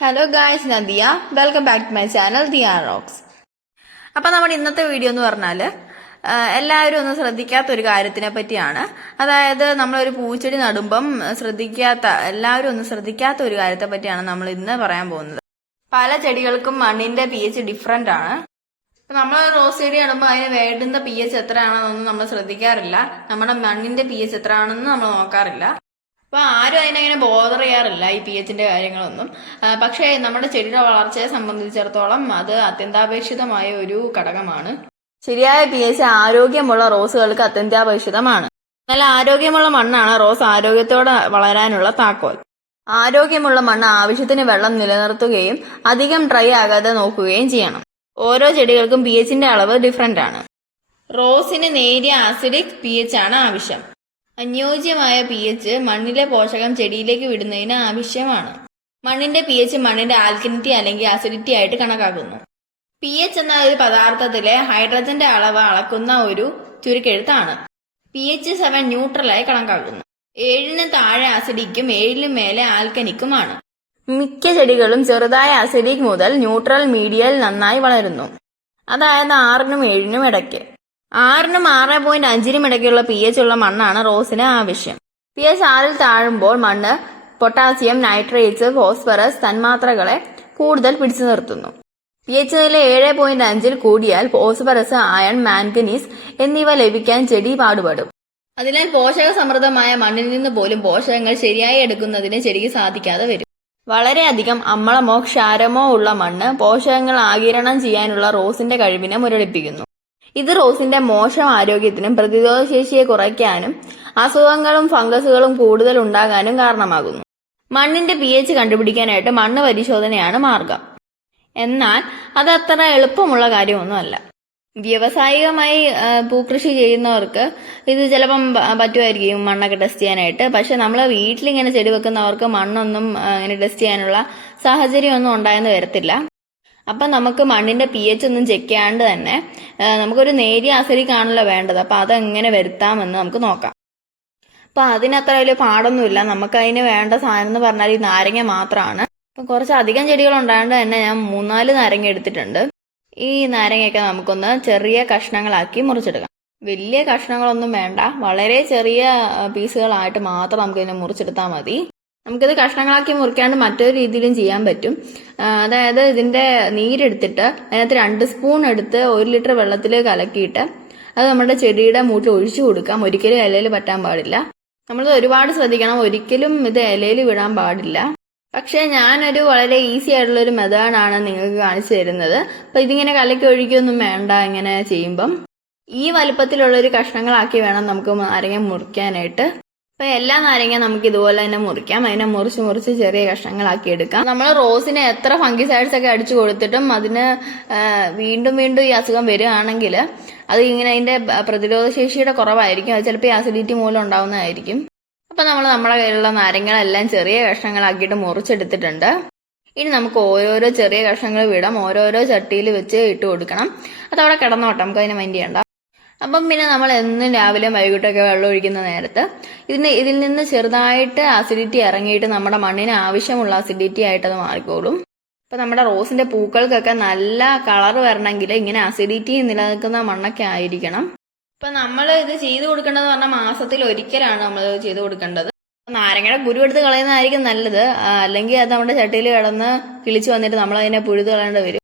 Hello guys, ഞാൻ Diya. Welcome back to my channel Diya rocks. അപ്പൊ നമ്മുടെ ഇന്നത്തെ വീഡിയോ എന്ന് പറഞ്ഞാല് എല്ലാവരും ഒന്ന് ശ്രദ്ധിക്കാത്ത ഒരു കാര്യത്തിനെ പറ്റിയാണ്. അതായത് നമ്മളൊരു പൂച്ചെടി നടുമ്പം എല്ലാവരും ഒന്ന് ശ്രദ്ധിക്കാത്ത ഒരു കാര്യത്തെ പറ്റിയാണ് നമ്മൾ ഇന്ന് പറയാൻ പോകുന്നത്. പല ചെടികൾക്കും മണ്ണിന്റെ pH ഡിഫറെന്റ് ആണ്. നമ്മൾ റോസ് ചെടി നടുമ്പോൾ അതിന് വേണ്ടുന്ന pH എത്രയാണെന്നൊന്നും നമ്മൾ ശ്രദ്ധിക്കാറില്ല. നമ്മുടെ മണ്ണിന്റെ pH എത്ര ആണെന്ന് നമ്മൾ നോക്കാറില്ല. അപ്പൊ ആരും അതിനങ്ങനെ ബോധർ ചെയ്യാറില്ല ഈ pHന്റെ കാര്യങ്ങളൊന്നും. പക്ഷേ നമ്മുടെ ചെടിയുടെ വളർച്ചയെ സംബന്ധിച്ചിടത്തോളം അത് അത്യന്താപേക്ഷിതമായ ഒരു ഘടകമാണ്. ശരിയായ pH ആരോഗ്യമുള്ള റോസുകൾക്ക് അത്യന്താപേക്ഷിതമാണ്. നല്ല ആരോഗ്യമുള്ള മണ്ണാണ് റോസ് ആരോഗ്യത്തോടെ വളരാനുള്ള താക്കോൽ. ആരോഗ്യമുള്ള മണ്ണ് ആവശ്യത്തിന് വെള്ളം നിലനിർത്തുകയും അധികം ഡ്രൈ ആകാതെ നോക്കുകയും ചെയ്യണം. ഓരോ ചെടികൾക്കും pHന്റെ അളവ് ഡിഫറെന്റ് ആണ്. റോസിന് നേരിയ ആസിഡിക് pH ആണ് ആവശ്യം. അനുയോജ്യമായ pH മണ്ണിലെ പോഷകം ചെടിയിലേക്ക് വിടുന്നതിന് ആവശ്യമാണ്. മണ്ണിന്റെ pH മണ്ണിന്റെ ആൽക്കലിറ്റി അല്ലെങ്കിൽ അസിഡിറ്റി ആയിട്ട് കണക്കാക്കുന്നു. pH എന്ന ഒരു പദാർത്ഥത്തിലെ ഹൈഡ്രജന്റെ അളവ് അളക്കുന്ന ഒരു ചുരുക്കെഴുത്താണ്. pH 7 ന്യൂട്രലായി കണക്കാക്കുന്നു. 7 താഴെ അസിഡിക്കും 7 മേലെ ആൽക്കനിക്കുമാണ്. മിക്ക ചെടികളും ചെറുതായ അസിഡിക് മുതൽ ന്യൂട്രൽ മീഡിയൽ നന്നായി വളരുന്നു. അതായത് 6നും 7നും ഇടയ്ക്ക്. 6നും 6.5നും ഇടയ്ക്കുള്ള pH ഉള്ള മണ്ണാണ് റോസിന് ആവശ്യം. pH 6ൽ താഴുമ്പോൾ മണ്ണ് പൊട്ടാസ്യം, നൈട്രേറ്റ്സ്, ഫോസ്ഫറസ് തന്മാത്രകളെ കൂടുതൽ പിടിച്ചു നിർത്തുന്നു. pH നില 7.5ൽ കൂടിയാൽ ഫോസ്ഫറസ്, അയൺ, മാംഗനീസ് എന്നിവ ലഭിക്കാൻ ചെടി പാടുപെടും. അതിനാൽ പോഷക സമൃദ്ധമായ മണ്ണിൽ നിന്ന് പോലും പോഷകങ്ങൾ ശരിയായി എടുക്കുന്നതിന് ചെടിക്ക് സാധിക്കാതെ വരും. വളരെയധികം അമ്ലമോ ക്ഷാരമോ ഉള്ള മണ്ണ് പോഷകങ്ങൾ ആഗിരണം ചെയ്യാനുള്ള റോസിന്റെ കഴിവിനെ മുരടിപ്പിക്കുന്നു. ഇത് റോസിന്റെ മോശം ആരോഗ്യത്തിനും പ്രതിരോധശേഷിയെ കുറയ്ക്കാനും അസുഖങ്ങളും ഫംഗസുകളും കൂടുതൽ ഉണ്ടാകാനും കാരണമാകുന്നു. മണ്ണിന്റെ pH കണ്ടുപിടിക്കാനായിട്ട് മണ്ണ് പരിശോധനയാണ് മാർഗം. എന്നാൽ അത് അത്ര എളുപ്പമുള്ള കാര്യമൊന്നുമല്ല. വ്യാവസായികമായി പൂക്കൃഷി ചെയ്യുന്നവർക്ക് ഇത് ചിലപ്പം പറ്റുമായിരിക്കും മണ്ണൊക്കെ ടെസ്റ്റ് ചെയ്യാനായിട്ട്. പക്ഷെ നമ്മൾ വീട്ടിലിങ്ങനെ ചെടി വെക്കുന്നവർക്ക് മണ്ണൊന്നും ഇങ്ങനെ ടെസ്റ്റ് ചെയ്യാനുള്ള സാഹചര്യമൊന്നും ഉണ്ടായെന്ന് വരത്തില്ല. അപ്പൊ നമുക്ക് മണ്ണിന്റെ pH ഒന്നും ചെക്ക് ചെയ്യാണ്ട് തന്നെ നമുക്കൊരു നേരിയ അസിഡിക് ആണല്ലോ വേണ്ടത്. അപ്പൊ അതെങ്ങനെ വരുത്താമെന്ന് നമുക്ക് നോക്കാം. അപ്പൊ അതിനത്ര വലിയ പാടൊന്നുമില്ല. നമുക്ക് അതിന് വേണ്ട സാധനം എന്ന് പറഞ്ഞാൽ ഈ നാരങ്ങ മാത്രമാണ്. അപ്പൊ കുറച്ചധികം ചെടികൾ ഉണ്ടായത് തന്നെ ഞാൻ 3-4 നാരങ്ങ എടുത്തിട്ടുണ്ട്. ഈ നാരങ്ങയൊക്കെ നമുക്കൊന്ന് ചെറിയ കഷ്ണങ്ങളാക്കി മുറിച്ചെടുക്കാം. വലിയ കഷ്ണങ്ങളൊന്നും വേണ്ട, വളരെ ചെറിയ പീസുകളായിട്ട് മാത്രം നമുക്കിതിനെ മുറിച്ചെടുത്താൽ മതി. നമുക്കിത് കഷ്ണങ്ങളാക്കി മുറിക്കാണ്ട് മറ്റൊരു രീതിയിലും ചെയ്യാൻ പറ്റും. അതായത് ഇതിന്റെ നീരെടുത്തിട്ട് അതിനകത്ത് 2 സ്പൂൺ എടുത്ത് 1 ലിറ്റർ വെള്ളത്തിൽ കലക്കിയിട്ട് അത് നമ്മുടെ ചെടിയുടെ മൂട്ടിൽ ഒഴിച്ചു കൊടുക്കാം. ഒരിക്കലും ഇലയിൽ പറ്റാൻ പാടില്ല. നമ്മൾ ഒരുപാട് ശ്രദ്ധിക്കണം, ഒരിക്കലും ഇത് ഇലയിൽ വിടാൻ പാടില്ല. പക്ഷെ ഞാനൊരു വളരെ ഈസി ആയിട്ടുള്ള ഒരു മെത്തേഡാണ് നിങ്ങൾക്ക് കാണിച്ചു തരുന്നത്. അപ്പൊ ഇതിങ്ങനെ കലക്കി ഒഴിക്കൊന്നും വേണ്ട. ഇങ്ങനെ ചെയ്യുമ്പം ഈ വലുപ്പത്തിലുള്ളൊരു കഷ്ണങ്ങളാക്കി വേണം നമുക്ക് നാരങ്ങ മുറിക്കാനായിട്ട്. അപ്പൊ എല്ലാ നാരങ്ങ നമുക്ക് ഇതുപോലെ തന്നെ മുറിക്കാം. അതിനെ മുറിച്ച് ചെറിയ കഷ്ണങ്ങളാക്കി എടുക്കാം. നമ്മൾ റോസിന് എത്ര ഫംഗിസൈഡ്സ് ഒക്കെ അടിച്ചു കൊടുത്തിട്ടും അതിന് വീണ്ടും ഈ അസുഖം വരികയാണെങ്കിൽ അത് ഇങ്ങനെ അതിന്റെ പ്രതിരോധ ശേഷിയുടെ കുറവായിരിക്കും. അത് ചിലപ്പോൾ ഈ അസിഡിറ്റി മൂലം ഉണ്ടാവുന്നതായിരിക്കും. അപ്പൊ നമ്മൾ നമ്മുടെ കയ്യിലുള്ള നാരങ്ങളെല്ലാം ചെറിയ കഷ്ണങ്ങളാക്കിയിട്ട് മുറിച്ചെടുത്തിട്ടുണ്ട്. ഇനി നമുക്ക് ഓരോരോ ചെറിയ കഷ്ണങ്ങൾ വിടാം. ഓരോരോ ചട്ടിയിൽ വെച്ച് ഇട്ട് കൊടുക്കണം. അതവിടെ കിടന്നോട്ടെ, നമുക്ക് അതിനെ മൈൻഡ് ചെയ്യണ്ട. അപ്പം പിന്നെ നമ്മൾ എന്നും രാവിലെ വൈകിട്ടൊക്കെ വെള്ളം ഒഴിക്കുന്ന നേരത്ത് ഇതിൽ നിന്ന് ചെറുതായിട്ട് അസിഡിറ്റി ഇറങ്ങിയിട്ട് നമ്മുടെ മണ്ണിന് ആവശ്യമുള്ള അസിഡിറ്റി ആയിട്ട് അത് മാറിക്കോളും. അപ്പൊ നമ്മുടെ റോസിന്റെ പൂക്കൾക്കൊക്കെ നല്ല കളർ വരണമെങ്കിൽ ഇങ്ങനെ അസിഡിറ്റി നിലനിൽക്കുന്ന മണ്ണൊക്കെ ആയിരിക്കണം. ഇപ്പൊ നമ്മൾ ഇത് ചെയ്തു കൊടുക്കേണ്ടത് പറഞ്ഞാൽ മാസത്തിൽ ഒരിക്കലാണ് നമ്മൾ ചെയ്തു കൊടുക്കേണ്ടത്. നാരങ്ങയുടെ കുരു എടുത്ത് കളയുന്നതായിരിക്കും നല്ലത്. അല്ലെങ്കിൽ അത് നമ്മുടെ ചട്ടിയിൽ കിടന്ന് കിളിച്ചു വന്നിട്ട് നമ്മൾ അതിനെ പുഴുത് കളയേണ്ടി വരും.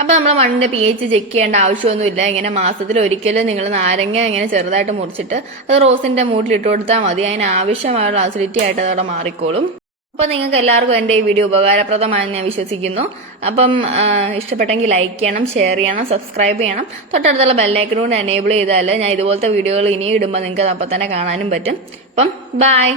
അപ്പൊ നമ്മൾ മണ്ണിന്റെ pH ചെക്ക് ചെയ്യേണ്ട ആവശ്യമൊന്നുമില്ല. ഇങ്ങനെ മാസത്തിൽ ഒരിക്കലും നിങ്ങൾ നാരങ്ങ ഇങ്ങനെ ചെറുതായിട്ട് മുറിച്ചിട്ട് അത് റോസിന്റെ മൂട്ടിൽ ഇട്ട് കൊടുത്താൽ മതി. അതിന് ആവശ്യമായുള്ള അസിഡിറ്റി ആയിട്ട് അതവിടെ മാറിക്കോളും. അപ്പൊ നിങ്ങൾക്ക് എല്ലാവർക്കും എന്റെ ഈ വീഡിയോ ഉപകാരപ്രദമാണെന്ന് ഞാൻ വിശ്വസിക്കുന്നു. അപ്പം ഇഷ്ടപ്പെട്ടെങ്കിൽ ലൈക്ക് ചെയ്യണം, ഷെയർ ചെയ്യണം, സബ്സ്ക്രൈബ് ചെയ്യണം. തൊട്ടടുത്തുള്ള ബെല്ലൈക്കൺ കൂടെ എനേബിൾ ചെയ്താൽ ഞാൻ ഇതുപോലത്തെ വീഡിയോകൾ ഇനിയും ഇടുമ്പോൾ നിങ്ങൾക്ക് അപ്പം തന്നെ കാണാനും പറ്റും. അപ്പം ബൈ.